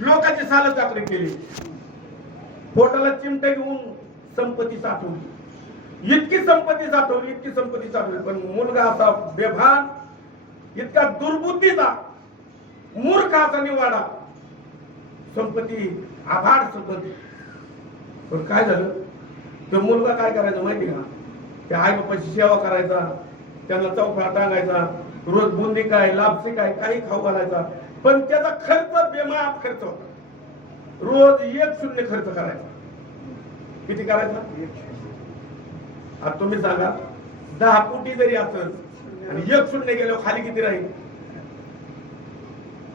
लोकांची साल चाकरी केली, पोटाला चिमटे घेऊन संपत्ती साठवली, इतकी संपत्ती साठवली, इतकी संपत्ती साठवली, पण मुलगा असा बेभान, इतका दुर्बुद्धीचा, मूर्ख असा निवाडा, संपत्ती आभाड संपत्ती. पण काय झालं, तो मुलगा काय करायचा माहिती का, त्या आई बापाची सेवा करायचा, त्यांना चौफळा टांगायचा, रोज बुंदी काय लापसी काय काही खाऊ घालायचा, पण त्याचा खर्च बेमाप खर्च होता. रोज 1-0 खर्च करायचा. किती करायचा? आता तुम्ही सांगा, 10 कोटी जरी असेल आणि 1-0 गेल्यावर खाली किती राहील?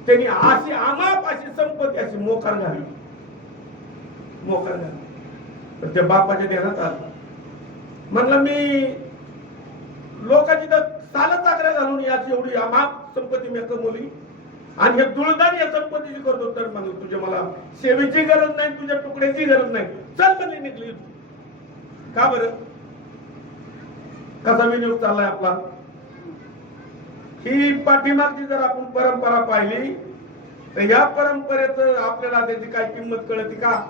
त्यांनी अशी आमाप अशी संपत्ती अशी मोकार घालली, मोकार घालली. तर त्या बापाच्या ध्यानात आलं, म्हणलं मी लोकांची तर सालच चाकऱ्या घालून याची एवढी अमाप संपत्ती मी कमवली आणि हे दुळदार या संपत्तीची करतो, तर म्हणलं तुझ्या मला सेवेची गरज नाही, तुझ्या तुकड्याची गरज नाही, चल म्हणली निघली. का बरं? कसा विनियोग चाललाय आपला? ही पाठीमागची जर आपण परंपरा पाहिली तर या परंपरेच आपल्याला त्याची काय किंमत कळते का?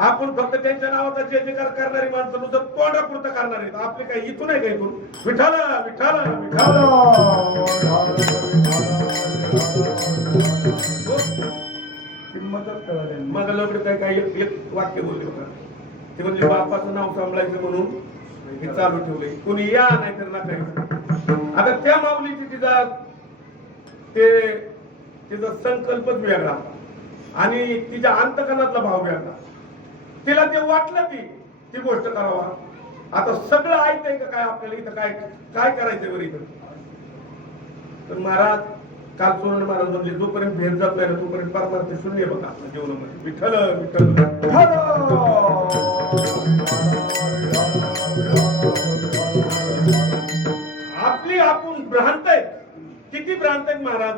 आपण फक्त त्यांच्या नावाचा जय जयकार करणारी माणसं नुसतं तोंडापुरतं करणार आहेत. आपले काही इथून आहे का? इथून विठाल विठाल विठाल किंमतच कळत. मग लगडे काय काही एक वाक्य बोलले होता, ते म्हणजे बापाचं नाव सांभाळायचं म्हणून हे चालू ठेवलंय, कोणी या नाही तर नका. आता त्या माऊलीची तिचा संकल्पच वेगळा आणि तिच्या अंतकरणातला भाव वेगळा. तिला ते वाटलं ती गोष्ट करावा. आता सगळं ऐकतंय का काय आपल्याला इथं? काय काय करायचंय बरं इथं? तर महाराज काल सोनवणे महाराज म्हणले, जोपर्यंत भेट जात नाही तोपर्यंत परमार्थ शून्य बघा आपल्या जीवनामध्ये. विठ्ठल विठ्ठल आपली आपण भ्रांत आहे. किती भ्रांत आहेत महाराज?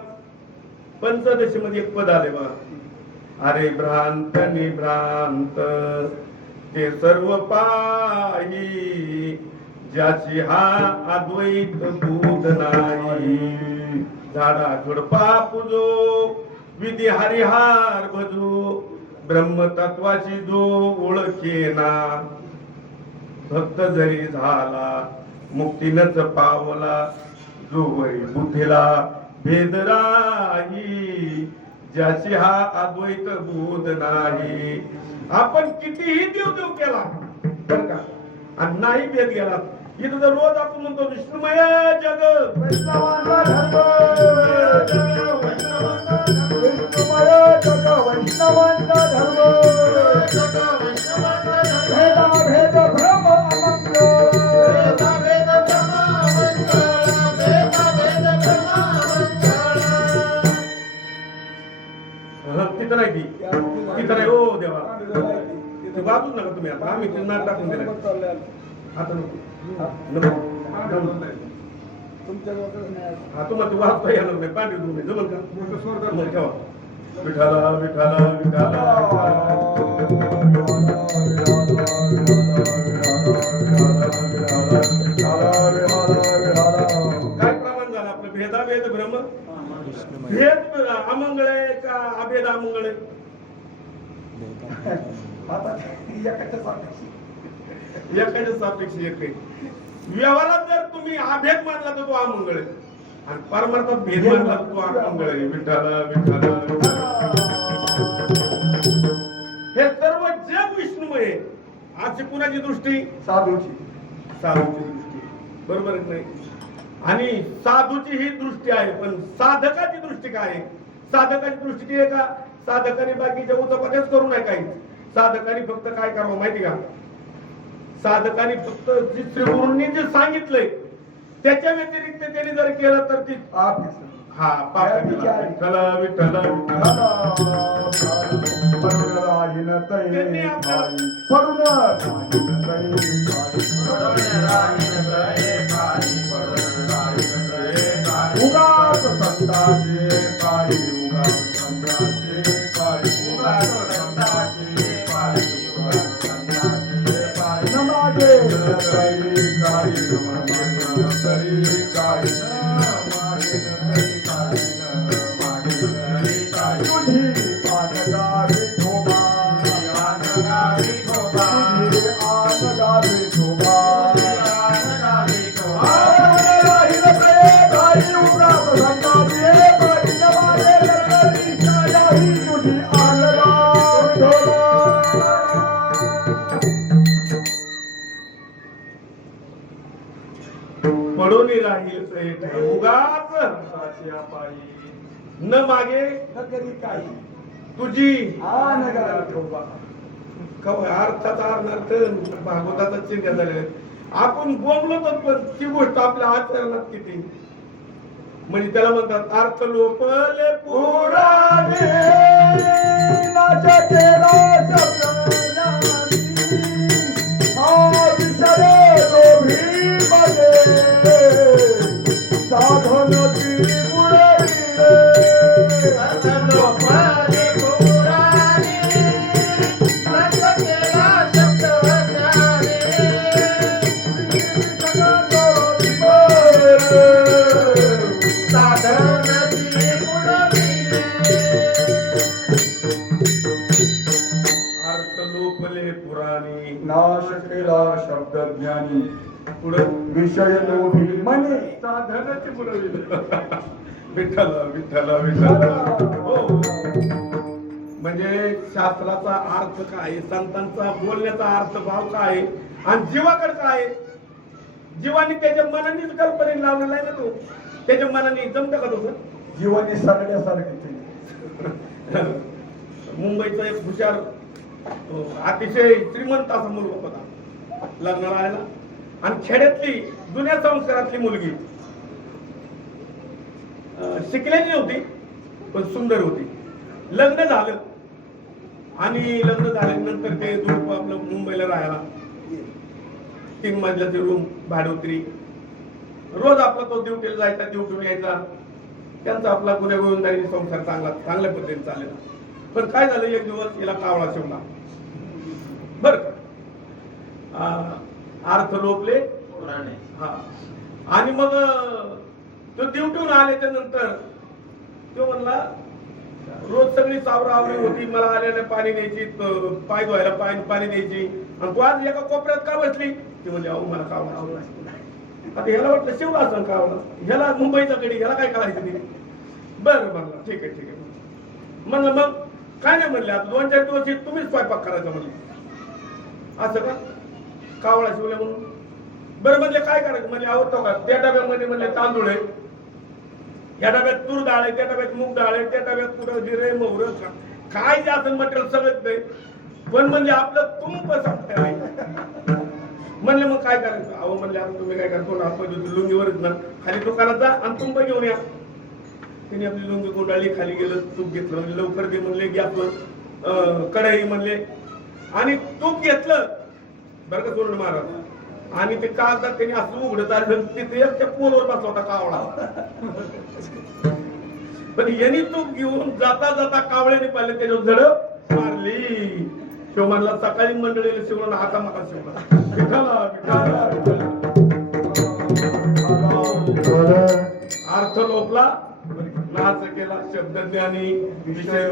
पंचदशीमध्ये एक पद आले बघा, अरे भ्रांत निभ्रांत ते सर्व पाही, ज्याची हा अद्वैत बोध नाही. झाडा झुडपा पूजो, विधी हरिहार भजो, ब्रह्मतत्वाची जो ओळखेना. भक्त जरी झाला मुक्तीनच पावला, जो वै बुद्धीला भेद राही, ज्याची हा अद्वैत बोध नाही. आपण कितीही देव केला बर का आणि नाही भेद गेला, इथं तर रोज आपण म्हणतो विष्णुमय जग, वैष्णवांचा धर्म, विष्णुमय जग वैष्णवांचा धर्म, भेदा भेद भ्रम अमंगळ, भेदा भेद भ्रम अमंगळ, भेदा भेद भ्रम अमंगळ. तिथं नाही ती, तिथं नाही. हो देवा, ते बाजूच नका तुम्ही. आता आम्ही ते नाक टाकून दिलं आता नको. तुम्हाला तू वाचता येणार नाही, पांढरी तुम्ही जमल का? मग ठेवा विठाला विठाला विठाला. काय प्रमाण झालं आपलं? भेदाभेद भ्रम, भेद अमंगळ आहे का अभेद अमंगळ आहे? एकाच्या सापेक्ष एक आहे. व्यवहारात जर तुम्ही अभेद मानला तर तो अमंगळ आहे आणि परमार्थात भेद मानला तर तो अमंगळ आहे. विठाला विठाला. हे सर्व जग विष्णुमय आहे. आजची कुणाची दृष्टी? साधूची. साधूची दृष्टी बरोबर आहे नाही? आणि साधूची ही दृष्टी आहे, पण साधकाची दृष्टी काय आहे? साधकाची दृष्टी ती आहे का साधकाने बाकीच्या उचापत्याच करू नये काही. साधकाने फक्त काय करावं माहिती का? साधकाने फक्त श्री गुरूंनी जे सांगितलंय त्याच्या व्यतिरिक्त त्यांनी जर केलं तर ती हा पाप. विठ्ठल विठ्ठल उगाच संताचे काही, उगाच संताचे काही, उगाच संताचे काही, उगाच संताचे काही. नमाजे नसई काही, नमाजे नसई काही, नमाजे नसई काही, नमाजे नसई काही. पडून राहील उगाच न मागे न करी काही तुझी अर्थाचा अर्थ भागवताचा चिंता झाले. आपण बोललो तर पण ती गोष्ट आपल्या आचरणात किती म्हणजे त्याला म्हणतात अर्थ लोपले पुराणे नाश केला शब्द ज्ञानी पुढे विषय लोभी मने साधनाची पुरविले विठ्ठल विठ्ठल विठ्ठल. हो म्हणजे शास्त्राचा अर्थ काय, संतांचा बोलण्याचा अर्थ भाव काय आणि जीवाकडे काय. जीवाने त्याच्या मनानेच कल्पने लावलेला आहे ना तो. त्याच्या मनाने जमतं का तुझं जीवाने सगळ्यासारखे मुंबईचा एक हुशार अतिशय श्रीमंत असा मुलगा होता लग्नाला आलेला आणि खेड्यातली जुन्या संस्कारातली मुलगी शिकलेली नव्हती पण सुंदर होती. लग्न झालं आणि लग्न झाल्यानंतर ते दूर आपलं मुंबईला राहायला 3 मजल्याची रूम भाडोत्री. रोज आपला तो ड्युटीला जायचा ड्युटीवर यायचा. त्यांचा आपला गुन्हे गोविंदाने संसार चांगल्या पद्धतीने चाललेला. पण काय झालं एक दिवस याला कावळा शिवला बर अर्थ लोपले हा. आणि मग तो ड्युटीहून आल्याच्या नंतर तो म्हणला रोज सगळी सावरावरी होती मला आल्याने पाणी न्यायची पाय धुवायला पाणी द्यायची आणि तू आज एका कोपऱ्यात का बसली ती म्हणजे अहो मला कावळा आवडला. आता ह्याला वाटलं शिवला असं कावळा ह्याला मुंबईचा गडी ह्याला काय करायचं तिने. बरं म्हणलं ठीक आहे म्हणलं मग काय नाही म्हणले आता 2-4 दिवस तुम्हीच स्वयंपाक करायचा म्हणले. असं का कावळा शिवल्या म्हणून बरं म्हणले काय करायचं म्हणजे आवडतो का त्या डब्यामध्ये म्हणले तांदूळ आहे या डब्यात तूर डाळ आहे त्या डब्यात मूग डाळ आहे त्या डब्यात कुठं जिरे मोहर काय जे असं मटेरियल सगळंच नाही पण म्हणजे आपलं तुंब सांगताय म्हणले मग काय करायचं. अहो म्हणले आता तुम्ही काय करतो ना आपण लुंगीवरच ना खाली दुकानात जा आणि तुंब घेऊन या. तिने आपली लुंगी गुंडाळली खाली गेलं तूप घेतलं म्हणजे लवकर दे म्हणले गॅसवर कढई म्हणले आणि तूप घेतलं बरं का सोडून महाराज आणि ते कागदात त्यांनी असं उघडत आलं तिथे त्या पोलवर बसला होता कावळा. पण यांनी तूप घेऊन जाता जाता कावळ्याने पाहिले त्याच्यावर झडप मारली. शिव म्हणला सकाळी मंडळीला शिवला आता मला शिवला अर्थ लोपला नाच केला शब्द ज्ञानी विषय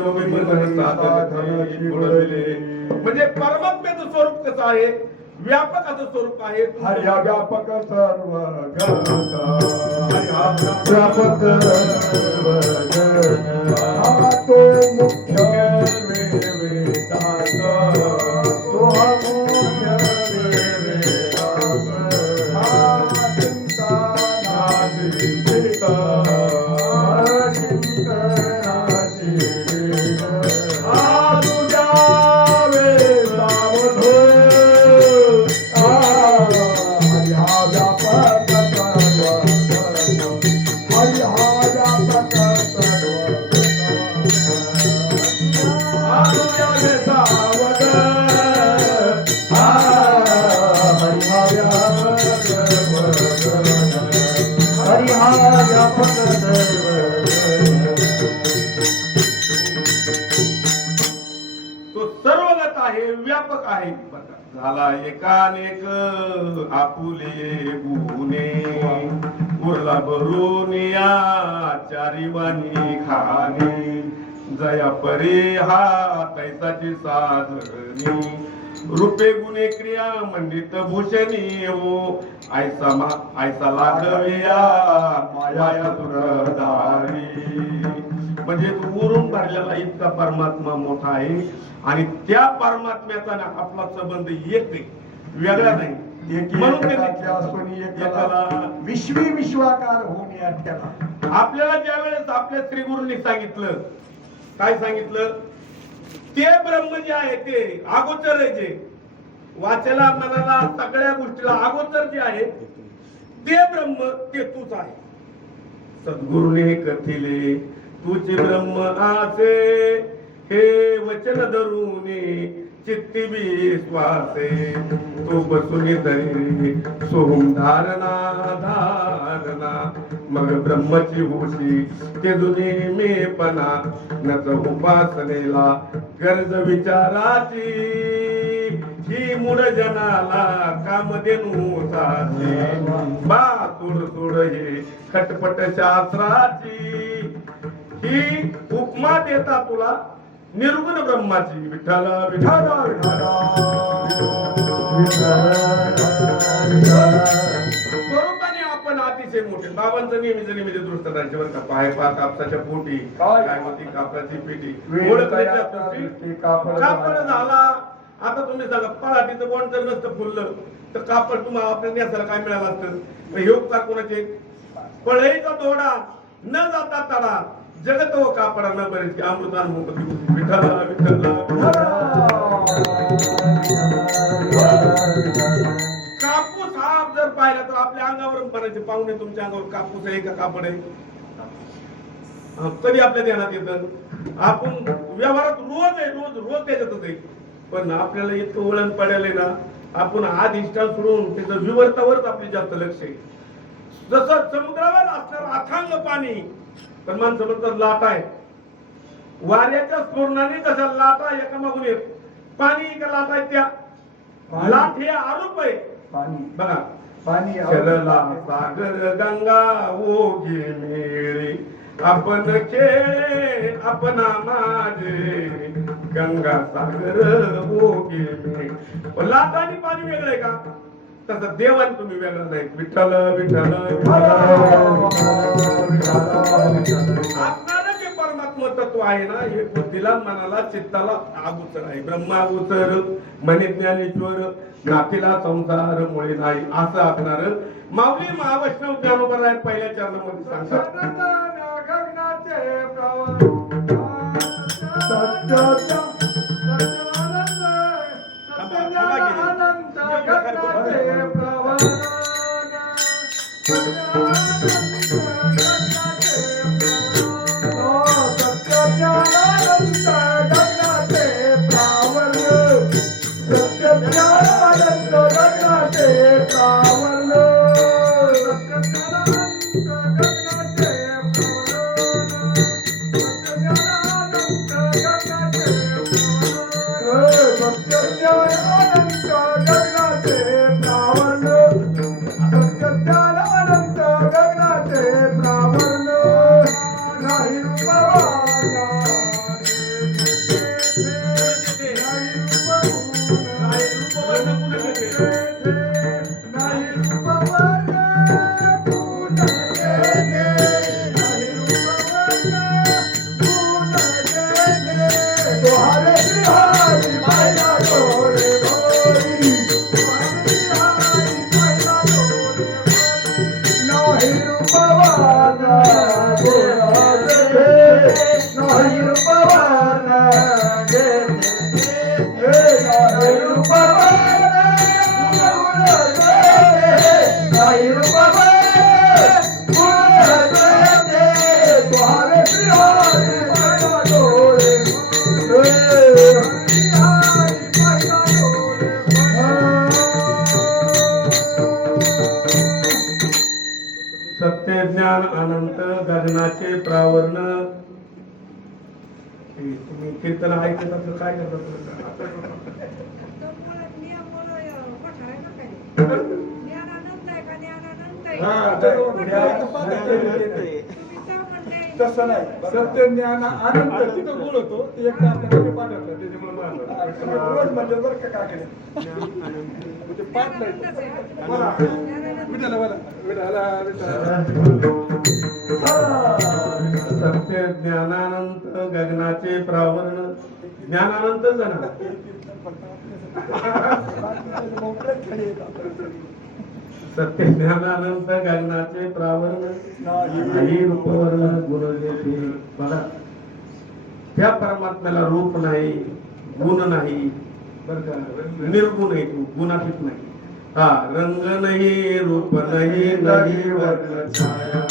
म्हणजे परमात्म्याचं स्वरूप कसं आहे व्यापकाचं स्वरूप आहे. हर्या व्यापक सर्व व्यापक तो मुख्य व्यापक आहे. झाला एकानेक आपुले गुणे उरला भरून या चारी वाणी खाणे जया परी हा तैसाची साधनी रूपे गुणे क्रिया मंडित भूषणी हो ऐसा लागविया माया तुरधारी. म्हणजे उरून भरलेला इतका परमात्मा मोठा आहे आणि त्या परमात्म्याचा ना आपला संबंध एक आहे, वेगळा नाही. म्हणून एकाला विश्वी विश्वाकार होऊन या त्याला आपल्याला ज्या वेळेस आपल्या श्री गुरूंनी सांगितलं, काय सांगितलं, ते ब्रह्म जे आहे ते अगोचर आहे, जे वाचेला मनाला सगळ्या गोष्टीला अगोचर जे आहे ते ब्रह्म ते तूच आहे. सद्गुरूने कथिले तुझे ब्रह्म आसे हे वचन धरूने चित्ती विश्वासे तो बसून धरी सोहम धारणा धारणा मग ब्रह्मची होशी ते जुने मेपणा नच उपासनेला गरज विचाराची ही मूळ जनाला कामधेनू साचे बा सोड सोड हे खटपट शास्त्राची ही उपमा देता तुला निर्गुण ब्रह्माची. विठ्ठल विठ्ठल स्वरूपाने आपण अतिशय मोठे. बाबांचं नेहमीच दृष्ट राहायचे बरं का. पाय पाक कापसाच्या पोटी काय होती कापसाची पेटी कापड झाला. आता तुम्ही सांगा पराठीचं कोण जर नसतं फुललं तर कापड तुम्हाला आपल्या नेसाला काय मिळालं असतं. हे उपकार कोणाचे. पळईचा दोडा न जाता तडा जगत व कापडा न बरेच की अमृतान मोकती विठ्ठल विठ्ठल. कापूस हा जर पाहिला तर आपल्या अंगावर म्हणायचे पाहुणे तुमच्या अंगावर कापूस आहे का कापड आहे. कधी आपल्या ध्यानात येतं. आपण व्यवहारात रोज आहे रोज रोज त्याच्यातच आहे. पण आपल्याला इतकं वळण पडायला ना आपण आध इष्टा सोडून त्याचं विवर्तावरच आपले जास्त लक्ष आहे. जसं समुद्रावर असणार अथांग पाणी पण माणसं म्हणतात लाटा आहे. वाऱ्याच्या स्फोरणाने जशा लाटा एकामागून एक पाणी का लाटा आहे त्या लाट हे आरोप आहे. पाणी बघा पाणी चलला सागर गंगा ओघे मेळे आपण खेळे आपणा माझे गंगा सागर ओघे मेळे. लाट आणि पाणी वेगळं आहे का. तसं देवान तुम्ही वेगळं नाही. विठ्ठल विठ्ठल असणारं जे परमात्मा तत्व आहे ना हे बुद्धीला मनाला चित्ताला अगोचर आहे. ब्रह्मा अगोचर मने ज्ञानेश्वर नातीला संसार मुळे नाही असं असणार. माऊली महावैष्णव ज्ञानोबा आहेत पहिल्या चरणामध्ये सांगतात. सत्य ज्ञान अनंत गगनाचे प्रावरण. तुम्ही कीर्तन ऐकत असं काय करतात. तसं नाही सत्य ज्ञान अनंत तिथं गुण होतो ते एक आपल्याला पाठवलं त्याच्यामुळे रोज म्हणजे बरं का काकडे ते पाठ नाही बोला विठाला बोला विठाला सत्य ज्ञानानंत गगनाचे प्रावरण ज्ञानानंत जण सत्य ज्ञानानंत गगनाचे प्रावरण नाही रूपवर्ण गुण जेथे बघा त्या परमात्म्याला रूप नाही गुण नाही बरं का निर्गुण आहे तो गुणातीत नाही हा रंग नाही रूप नाही नाही वर्ण छाया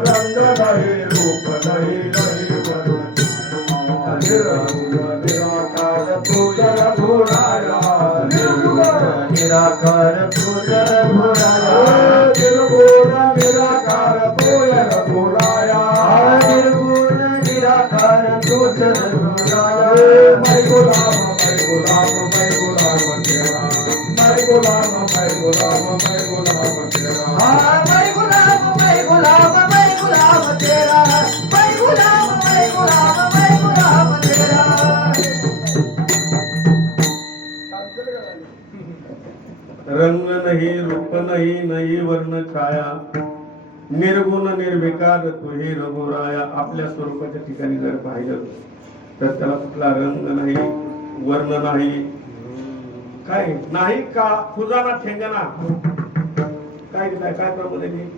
रंग नाही रूप नाही नाही वर्ण निराकार तुझर भुराया निराकार तुझर भुराया निर्गुण निराकार तुझर भुराया निर्गुण निराकार तुझर भुराया मैं गुलाम तेरा मैं गुलाम तेरा मैं गुलाम तेरा मैं गुलाम तेरा रंग नाही रूप नाही नाही वर्ण छाया निर्गुण निर्विकार तुझे रघुराया आपल्या स्वरूपाच्या ठिकाणी जर पाहिलं तर त्याला कुठला रंग नाही वर्ण नाही काय नाही का खुजाना ठेंगणा काय काय काय प्रबोध आहे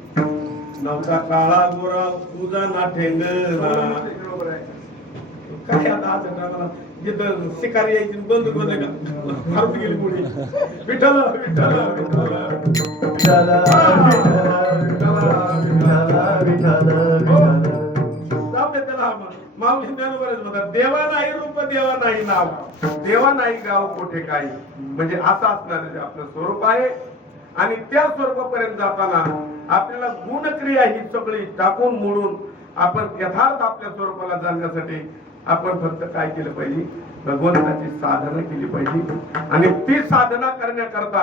नवता काळा गोरा तुझा ना ठेंगणा काय आता आज मला जिथं शिकारी यायची बंदूक बंद हरवून गेली मुली विठ्ठल विठ्ठल विठ्ठल माऊली ज्ञानोबाच म्हणतात देवा नाही रूप देवा नाही नाव देवा नाही गाव कोठे काही म्हणजे असं असणार आपलं स्वरूप आहे आणि त्या स्वरूपापर्यंत जाताना आपल्याला गुणक्रिया ही सगळी टाकून मोडून आपण यथार्थ आपल्या स्वरूपाला जाणण्यासाठी आपण फक्त काय केलं पाहिजे भगवंताची साधना केली पाहिजे आणि ती साधना करण्याकरता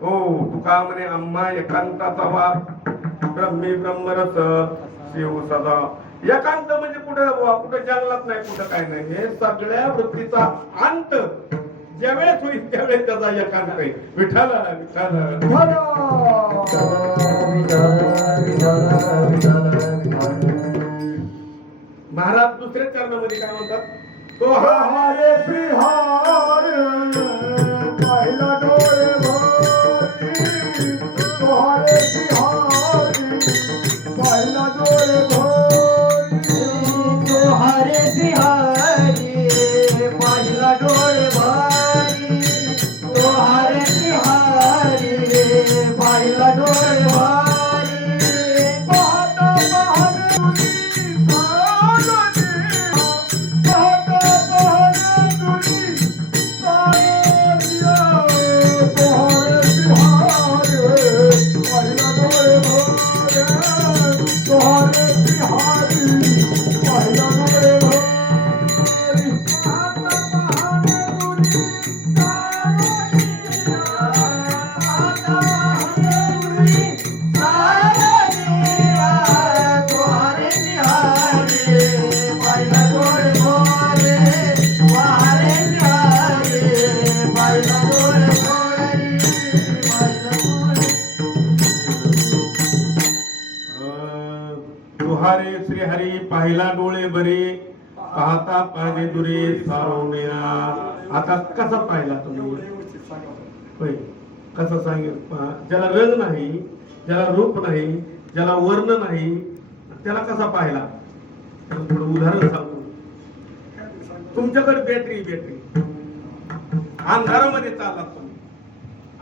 हो तुका म्हणे आम्हा एकांताचा वाद ब्रह्मी ब्रह्मरस शिव सदा एकांत म्हणजे कुठे जंगलात नाही कुठं काय नाही हे सगळ्या वृत्तीचा अंत ज्यावेळेस होईल त्यावेळेस त्याचा एकांत आहे विठ्ठल विठ्ठल महाराज दुसऱ्या चरणामध्ये काय म्हणतात तो हरे बिहार पहिला डोळे भरी तो हरे बिहार पहिला डोळे भरी तो हरे बिहारी पहिला डोळे भरी तो हरे बिहारी पहिला डोळे भरी पाहता तुहारे श्री हरी पाहिला डोळे बरे पाहता पाहिजे दुरे सारोण्या आता कसा पाहिला तुम्ही होय कसं सांगेल ज्याला रंग नाही ज्याला रूप नाही ज्याला वर्ण नाही त्याला कसा पाहिला थोडं उदाहरण सांगतो तुमच्याकडे बॅटरी अंधारामध्ये चाललात तुम्ही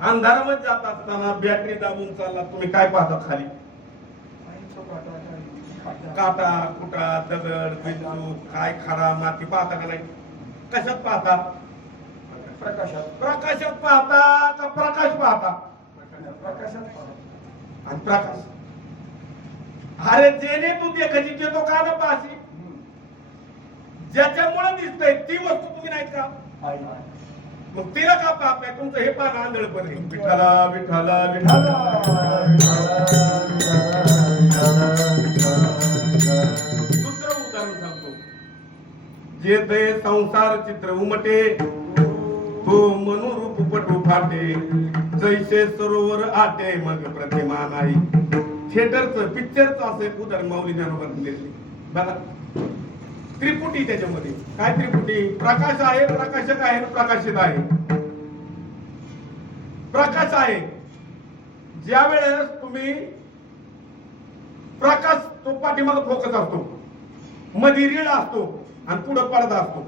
अंधारामध्ये जात असताना बॅटरी दाबून चाललात तुम्ही काय पाहता खाली काटा कुटा दगड बिंदू काय खरा माती पाहता का नाही कशात पाहता प्रकाशात पाहता का प्रकाश पाहता आणि प्रकाश अरे जेने तू देखाची देतो का ना पाशी ज्याच्यामुळे दिसतंय ती वस्तू तुम्ही नाही का मग तिला का पाहताय तुमचं हे पान आंधळपण आहे विठाला विठाला विठाला दुसरं जेथे संसार चित्र उमटे तो मनुरूप पटू फाटे जैसे सरोवर आटे मग प्रतिमा नाही. थिएटरचं पिक्चरचं असं एक उदाहरण माऊली ज्ञानोबांनी दिले बघा. त्रिपुटी त्याच्यामध्ये काय त्रिपुटी? प्रकाश आहे, प्रकाशक आहे, प्रकाशित आहे. प्रकाश आहे ज्या वेळेस तुम्ही प्रकाश तो पाठीमागे फोकस असतो, मध्ये रीळ असतो आणि पुढे पडदा असतो.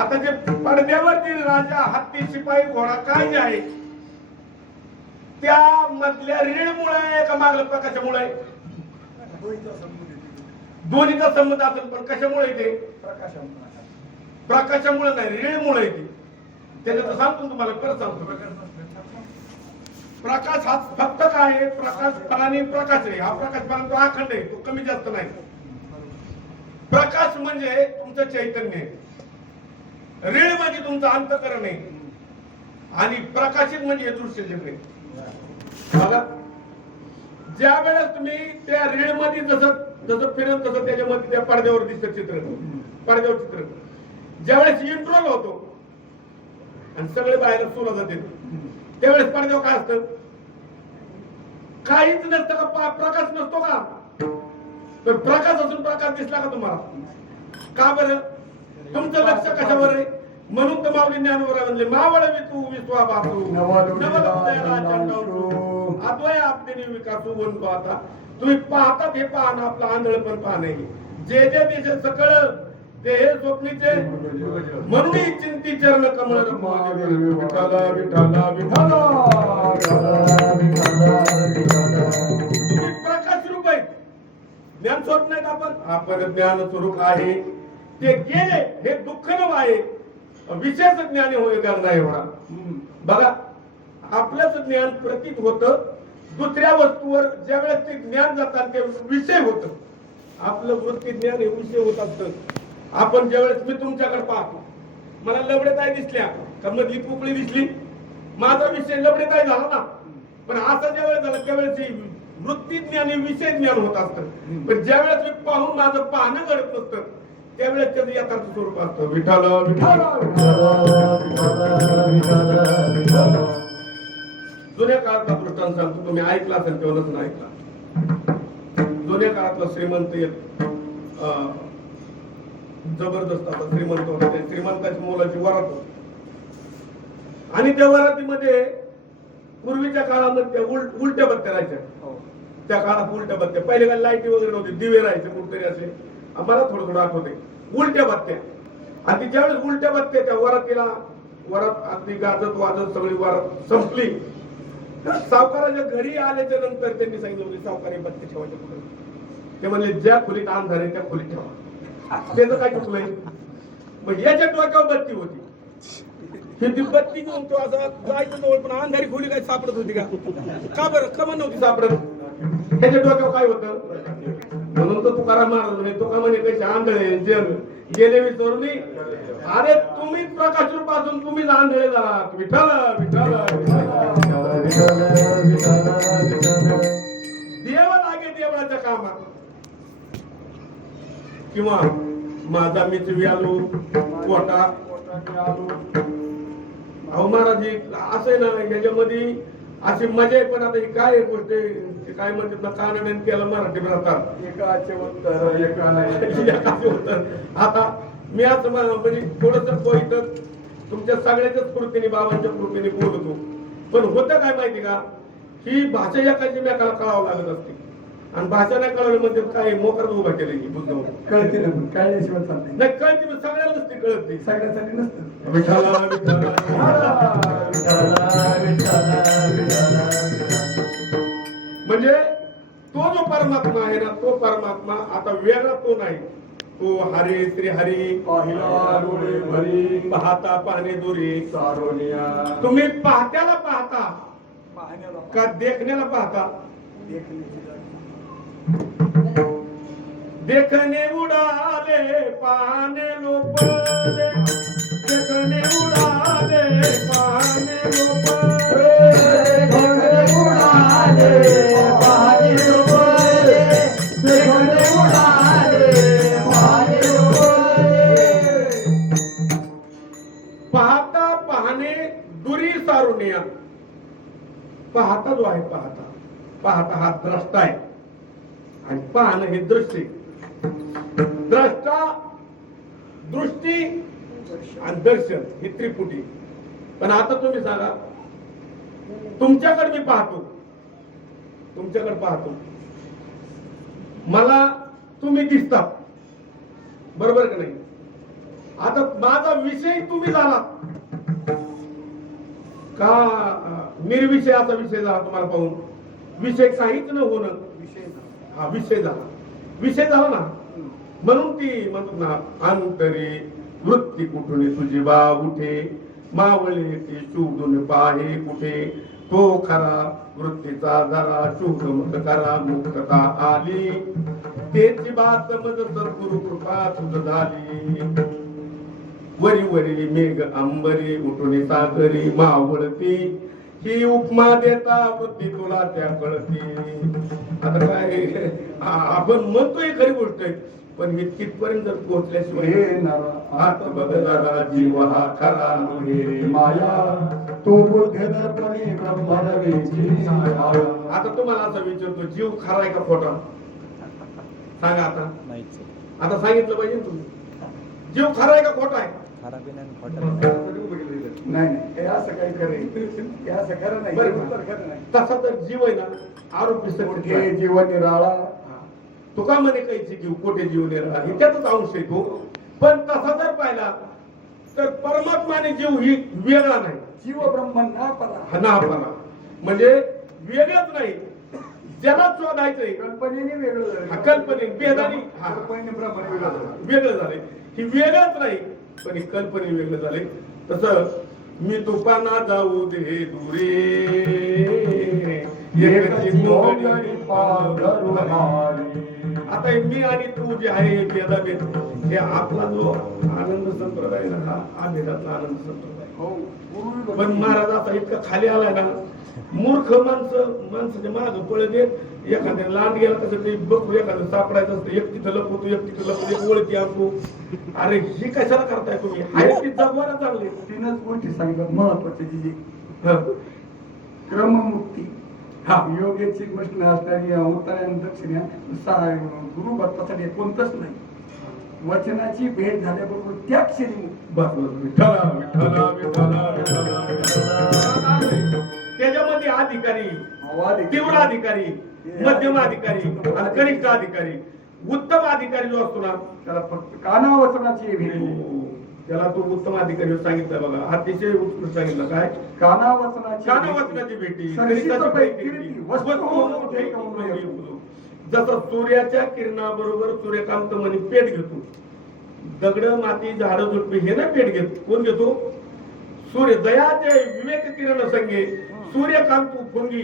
आता जे पडद्यावरती राजा हत्ती शिपाई घोडा काय जे आहे त्या मधल्या रीळमुळे का मागल्या प्रकाशामुळे? दोन्हीचा संबंध असेल पण कशामुळे येते? प्रकाशामुळे नाही, रीळमुळे येते. त्याच्यात सांगतो तुम्हाला, परत सांगतो. प्रकाश हा फक्त काय आहे? प्रकाश फलानी प्रकाश आहे. हा प्रकाश फलानी तो अखंड आहे, तो कमी जास्त नाही. प्रकाश म्हणजे तुमचं चैतन्य आहे, रीळ म्हणजे तुमचं अंतःकरण आहे आणि प्रकाशित म्हणजे हे दृश्य जग आहे. बघा ज्या वेळेस तुम्ही त्या रीळ मध्ये जसं जसं फिरत तसं त्याच्यामध्ये त्या पडद्यावर दिसतं चित्र, पडद्यावर चित्र. ज्यावेळेस इंट्रोल होतो आणि सगळे बाहेर सुरू जाते त्यावेळेस पडद्यावर काय असतं? काहीच नसतं का? प्रकाश नसतो का? तर प्रकाश असून प्रकाश दिसला का तुम्हाला? का बरं? तुमचं लक्ष कशावर आहे? म्हणून तर माऊली ज्ञानोबा म्हणले मावळ वितू विश्वाभासू अद्वय आपले विकासू बनतो. आता तुम्ही पाहतात हे पाहणं आपलं आंधळ पण पाहणे. जे जे दिसे सकळ ते हे स्वप्नीचे म्हणून चिंती चरण कमळ विठाला विठाला विठाला. तुम्ही प्रकाश रूप आहे, ज्ञान स्वरूप नाहीत आपण. आपण ज्ञान स्वरूप आहे. ते गेले हे दुःख न आहे, विशेष ज्ञानी होय गंगा एवढा. बघा आपलंच ज्ञान प्रतीत होतं, दुसऱ्या वस्तूवर ज्या वेळेस ते ज्ञान जातात ते विषय होत. आपलं वृत्ती ज्ञान हे विषय होत असतं. आपण ज्यावेळेस मी तुमच्याकडे पाहतो, मला लबडेताई दिसल्या का मधली पोकळी दिसली, माझा विषय लबडेताई झाला ना. पण असं ज्या वेळेस झालं त्यावेळेस वृत्ती ज्ञान हे विषय ज्ञान होत असतं. पण ज्या वेळेस मी पाहून माझं पाहणं घडत नसतं त्यावेळेस त्याचं यथार्थ स्वरूप असतं. विठाला जुन्या काळातला दृष्टांत सांगतो, तुम्ही ऐकला असेल तेव्हा नसून ऐकला. जुन्या काळातला श्रीमंत एक जबरदस्त असा श्रीमंत होता. त्या श्रीमंताची मुलाची वरात होती आणि त्या वरातीमध्ये पूर्वीच्या काळामध्ये उलट्या बत्त्या राहायच्या. त्या काळात उलट्या बत्त्या, पहिले काय लाईटी वगैरे नव्हती, दिवे राहायचे कुठतरी असे. आम्हाला थोडं थोडं आठवते उलट्या बत्त्या. आणि ज्यावेळेस उलट्या बत्त्या त्या वरातीला वरात अगदी गाजत वाजत सगळी वरात संपली. सावकाराच्या घरी आल्याच्या नंतर त्यांनी सांगितलं होते सावकारी बत्ती ठेवायच्या पुढे. ते म्हणले ज्या खोलीत अंधार आहे त्या खोलीत ठेवा. त्याचं काय चुकलंय? मग याच्या डोक्यावर बत्ती होती, ती बत्ती घेऊन तो असा जायचं जवळ, पण अंधारी खोली काय सापडत होती का? का बरं? कमा नव्हती सापडत. त्याच्या डोक्यावर काय होतं? म्हणून तो तुकाराम महाराज तो का म्हणे कसे आंधळे जग गेले विसरून. अरे तुम्ही प्रकाश पासून तुम्ही आंधळे झाला. विठाला विठाला देव लागे देवळाच्या कामात. किंवा माझा मीच आलो पोटा आलो. अहो महाराज असं आहे ना, याच्यामध्ये अशी मजा आहे. पण आता ही काय गोष्ट आहे, काय म्हणतात ना, कानाने त्याला मराठी म्हणतात एकाचे उत्तर. आता मी असं म्हणजे थोडस इथं तुमच्या सगळ्याच्या स्फूर्तीने बाबांच्या स्फूर्तीने बोलतो. पण होतं काय माहिती का, ही भाषा एकाची मेकाला कळावं लागत असते. आणि भाषा नाही कळवली म्हणजे काय मोकरच उभा केलं की बुद्ध कळते ना, काय नाही कळते, सगळ्याला नसते कळत नाही, सगळ्यासाठी नसतं. म्हणजे तो जो परमात्मा आहे ना, तो परमात्मा आता वेगळा तो नाही. तो हरी श्री हरी पाहता पाहणे दुरी. तुम्ही पाहत्याला पाहता का देखण्याला पाहता? देखने उडाले पाने लोपले, देखने उडाले पाने लोपले, देखने उडाले पाने लोपले, देखने उडाले पाने लोपले. करून या. पाहता जो आहे पाहता हा द्रष्टा आहे आणि पाहणं हे दृष्टी. द्रष्टा, दृष्टी आणि दर्शन ही त्रिपुटी. पण आता तुम्ही सांगा, तुमच्याकडे मी पाहतो, तुमच्याकडे पाहतो, मला तुम्ही दिसतात, बरोबर का नाही? आता माझा विषय तुम्ही झाला का निर्विषयाचा विषय झाला तुम्हाला पाहून? विषय काहीच न होणं हा विषय झाला ना. म्हणून ती म्हणतात ना, अंतरे वृत्ती कुठून तुझी बा उठे, मावळे ती शोधून पाहे कुठे, तो खरा वृत्तीचा जरा शोध मत करा, मुक्तता आली तेची बात मज सद्गुरु कृपा तुझ झाली. वरी वरी मेघ अंबरी उठून सागरी मावळती, ही उपमा देता वृत्ती तुला त्या कळती. आता काय आपण म्हणतोय खरी गोष्ट आहे, पण मी तिथपर्यंत जर पोहोचल्याशिवाय आत बदलला जीव हा खरा नव्हे माया, तो बुद्धेपणी ब्रह्मवेची माया. आता तुम्हाला असं विचारतो, जीव खरा आहे का खोटा? सांगा आता. आता सांगितलं पाहिजे ना तुम्ही, जीव खरा आहे का खोटा आहे? नाही असं काही खरं असं खरं नाही. तसा तर जीव आहे ना, आरोपी जीवन निराळा. तुका म्हणे काहीची जीव कोठे जीव निराळा, हे त्याचाच अंश येतो. पण तसा जर पाहिला तर परमात्माने जीव ही वेगळा नाही. जीव ब्रह्म ना परा म्हणजे वेगळंच नाही. ज्याला शोधायचंय कल्पनेने वेगळं, कल्पने भेदानी वेगळं झाले. ही वेगळंच नाही, पण ही कल्पने वेगळं झाले. तसं मी तुपाना जाऊ दे दुरे, आता मी आणि तू जे आहे भेदाभेद, हे आपला जो आनंद संप्रदाय ना, हा भेदातला आनंद संप्रदाय. पण महाराज आता इतका खाली आलाय ना, मूर्ख माणसाच्या माग पळत येत. एखाद्या लांड गेला तसं ते बघू, एखादं सापडायचं असतं, एक तिथं लपवतो, एक तिथं लपवतो, एक ओळखी आणतो. अरे ही कशाला करताय तुम्ही? आहे ती जगवायला चांगली. तीनच गोष्टी सांगितलं महत्वाची, जी क्रममुक्ती, योग्याची गोष्ट असणारी उत्तर आणि दक्षिण गुरु भक्तासाठी कोणतंच नाही. वचनाची भेट झाल्याबरोबर त्या क्षणी त्याच्यामध्ये अधिकारी, तीव्र अधिकारी, मध्यम अधिकारी आणि कनिष्ठ अधिकारी. उत्तम अधिकारी जो असतो ना, त्याला फक्त कानावचनाची भेट, त्याला तो उत्तम अधिकारी सांगितलं बघा, अतिशय उत्कृष्ट सांगितलं. काय? कानावचनाची भेटी. जसं सूर्याच्या किरणाबरोबर सूर्यकांत म्हणे पेट घेतो, दगड माती झाडं झुडपे हे ना पेट घेत. कोण घेतो? सूर्य. दयाचे विवेक किरण संगे सूर्यकांतू फुंगी,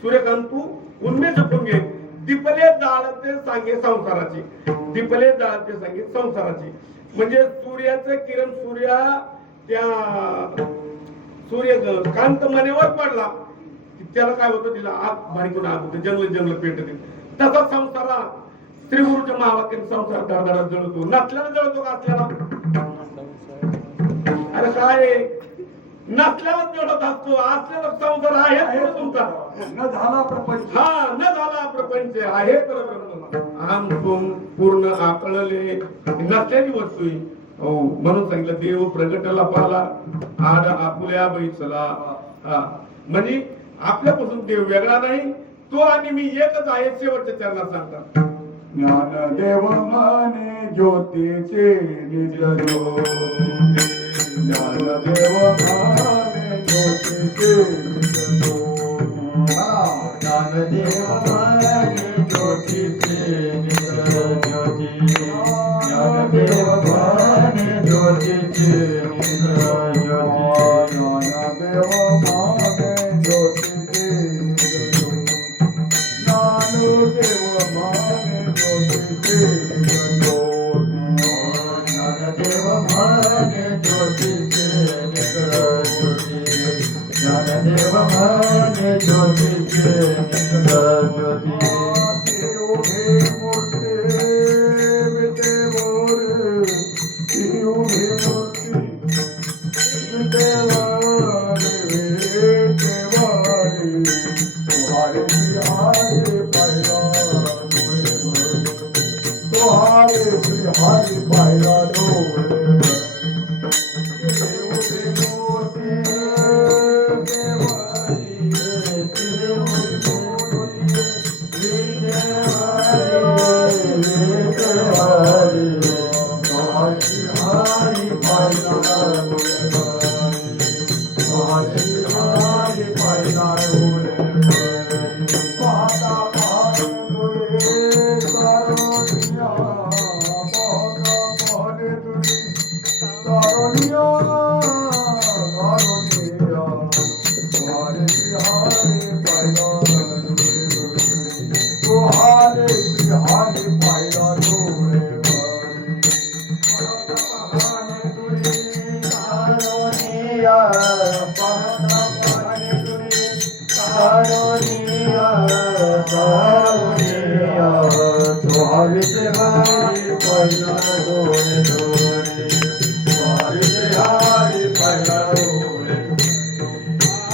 सूर्यकांतू उन्मेष फुंगे, दिपले जाळते सांगे संसाराची, दिपले जाळते सांगे संसाराची. म्हणजे सूर्याचं किरण सूर्य कांत मनेवर पडला की त्याला काय होतं, तिला आग बारीकून आग होते, जंगल पेटते. तसा संसारा श्री गुरुच्या महावाक्याने संसार धडधडा जळतो. नसल्याला जळतो का असल्याला? अरे काय नसल्याला जळत असतो, असल्याला संसार आहे तुमचा. न झाला प्रपंच, न झाला प्रपंच आहे परब्रह्म. आम तुम पूर्ण आकळले नसल्याची वस्तू. म्हणून सांगितलं, देव प्रगटला पाला आड आपुल्या बैसला. म्हणजे आपल्यापासून देव वेगळा नाही, तो आणि मी एकच आहे. शेवटच्या चरणात सांगतात, ज्ञान देव माने ज्योतीचे निज ज्योती, ज्ञान देव माने ज्योतीचे निज ज्योती, ज्ञान देव माने ज्योतीचे निज ज्योती, ज्ञान देव माने ज्योतीचे निज ज्योती, ज्ञान देव माने ज्योतीचे निज ज्योती, ज्ञान देव माने ज्योतीचे निज ज्योती, ज्ञानदेव माने ज्योतीचे निज ज्योती, ज्ञानदेव माने ज्योतीचे निज ज्योती. उभे मूर्ती विते मोर, उभे मूर्ती विते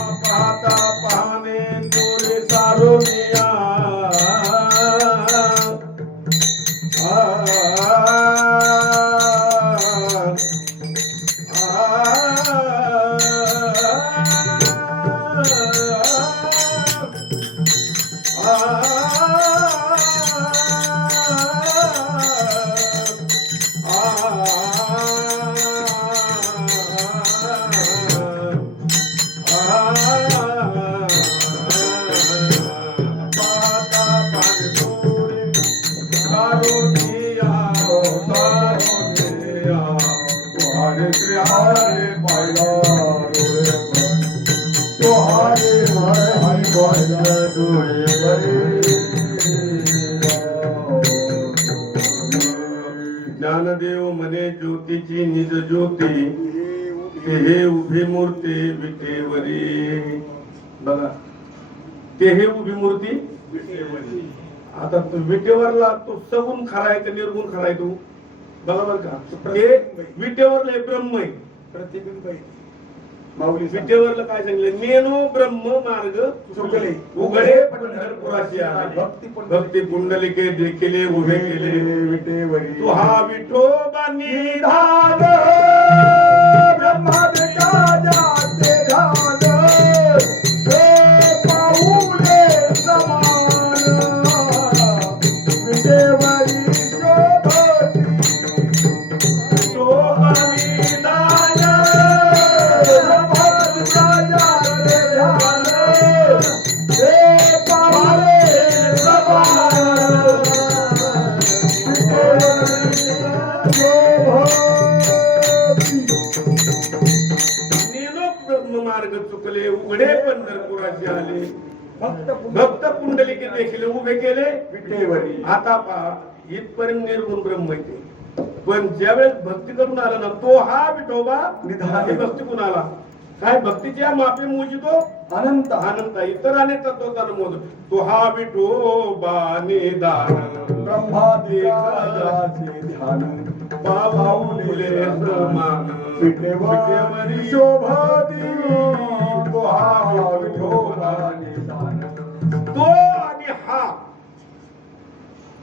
पाहता पाहणे डोळे तारुण्या ज्ञानदेव म्हणे ज्योतीची निज ज्योती ते हे उभी मूर्ती विटेवरी. बघा ते हे उभी मूर्ती विटेवरी. आता तो विटेवरला तो सगुण खरा आहे का निर्गुण खरा आहे तू बरोबर का. ते विटेवरला ब्रह्म आहे प्रतिबिंब विटेवरला काय सांगितलं मेनो ब्रह्म मार्ग चुकले उघडे पंढरपुराची आले भक्ती पुंडलिके देखिले उभे केले विटेवरी. तू हा विठोबा निधान ब्रह्माविटा जाते ध्यान हे पाऊले समान विटेवरी शोभती विठोबा निधान ब्रह्माविटा जाते ध्यान हे पाऊले समान मार्ग चुकले उघडे पंढरपुराचे आले भक्त पुंडलिके देखील उभे केले विटेवरी. आता पहा इथपर्यंत निर्गुण ब्रह्म येते पण ज्यावेळेस भक्ती करून आला ना तो हा विठोबा निधान. ही भक्ती कोण आला काय भक्तीच्या माफी मोजितो अनंत अनंत इतर अनेक तत्वज्ञान मोज तो हा विठोबा निधान ब्रह्मादिकाचे ध्यान पाऊले समान विटेवरी शोभती तो हा विठोबा निधान. तो आणि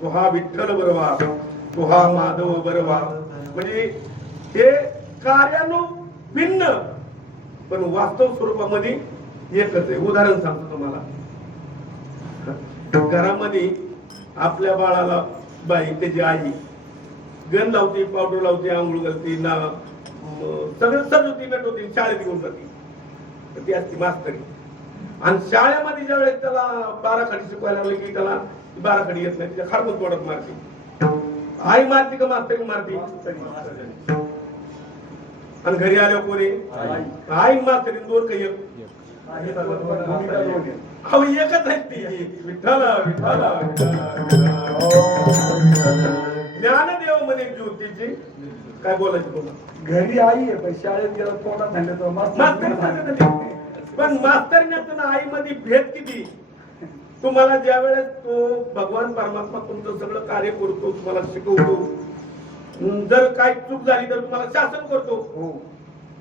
तो हा विठ्ठल बरोवा तो हा माधव बरोवा म्हणजे हे कार्यानु भिन्न पण वास्तव स्वरूपामध्ये एकच आहे. उदाहरण सांगतो तुम्हाला. घरामध्ये आपल्या बाळाला बाई त्याची आई गण लावते पावडर लावते आंघोळ घालते ना सगळं सजवती नटवती शाळेत घेऊन जाते ती असते मास्तरी. आणि शाळेमध्ये ज्या वेळेस त्याला बाराखडी शिकवायला लागले की त्याला बाराखडी येत नाही तिच्या खाडकून तोडत मारते. आई मारते का मास्तरी मारते आणि घरी आल्यावर कोणी आई मास्तरी दोन काही अहो एकच आहेत ती विठ्ठला विठ्ठला ज्ञानदेव मध्ये ज्योतीची काय बोलायचं तुम्हाला घरी आई आहे पण शाळेत गेला पोटात झालं तर मास्तरी पण मास्तरण्यातून आई मध्ये भेद किती. तुम्हाला ज्या वेळेस तो भगवान परमात्मा तुमचं सगळं कार्य करतो तुम्हाला शिकवतो जर काही चूक झाली तर तुम्हाला शासन करतो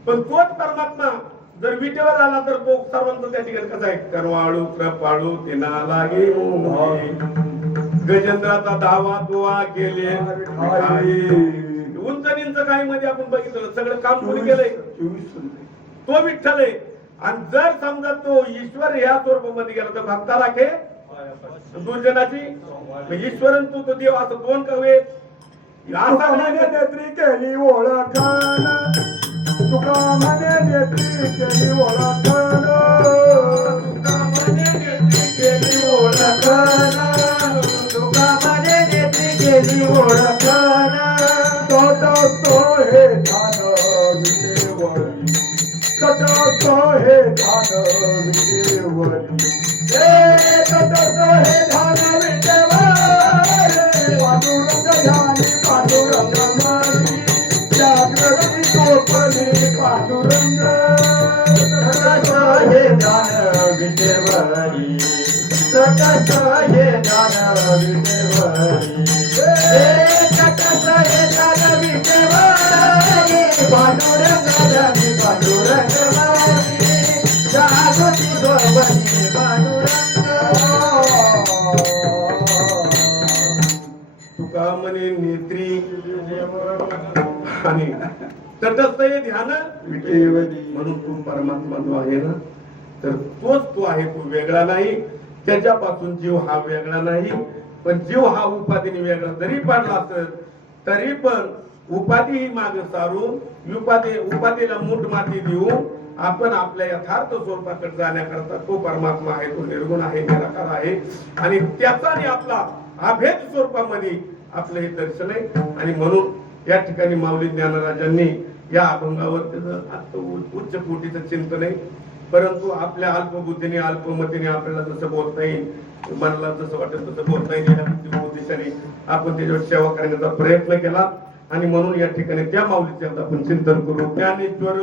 पण तोच परमात्मा जर विटेवर आला तर तो सर्वांचा त्या ठिकाणी कसा आहे करवाळू कृपाळू तिना लागे गजेंद्राचा धावा दुआ केले उंच निंच काही मध्ये आपण बघितलं सगळं काम कोणी केलंय तो विठ्ठल आहे. आणि जर समजा तो ईश्वर ह्या स्वरूपामध्ये गेला तर भक्ताला दुर्जनाची ईश्वरन तू तो देव असं दोन कवे तुका म्हणे नेत्री केली ओळखण तुका म्हणे नेत्री केली ओळखण तुका म्हणे नेत्री केली ओळखण तुका म्हणे नेत्री केली ओळखण तो हे ध्यान विटेवरी तो हे ध्यान विटेवरी हे ध्यान विटेवरी पांडुरंग ध्यानी पांडुरंग मारी जागृती सोपली पांडुरंग हे ध्यान विटेवरी हे ध्यान विटेवरी हे ध्यान विटेवरी पांडुरंग ध्यानी पांडुरंग मारी जागृती सोपली पांडुरंग तुका म्हणे नेत्री आणि तटस्थ हे ध्यान म्हणून तू परमात्मा जो आहे ना तर तोच तू आहे, तू वेगळा नाही. त्याच्यापासून जीव हा वेगळा नाही, पण जीव हा उपाधीने वेगळा जरी पडला असेल तरी पण उपाधी ही माग सारून उपाधीला मूठ माती देऊन आपण आपल्या यथार्थ स्वरूपाकडे जाण्याकरता तो परमात्मा आहे, तो निर्गुण आहे, निराकार आहे आणि त्याचा आणि आपला अभेद स्वरूपामध्ये आपलं हे दर्शन आहे. आणि म्हणून या ठिकाणी माऊली ज्ञानराजांनी या अभंगावर त्याचं उच्च कोटीचं चिंतन आहे. परंतु आपल्या अल्पबुद्धीने अल्पमतीने आपल्याला जसं बोलता येईल, मनाला जसं वाटेल तसं बोलता येईल या उद्देशाने आपण त्याच्यावर सेवा करण्याचा प्रयत्न केला. आणि म्हणून या ठिकाणी त्या माऊलीचे आपण चिंतन करू. ज्ञानेश्वर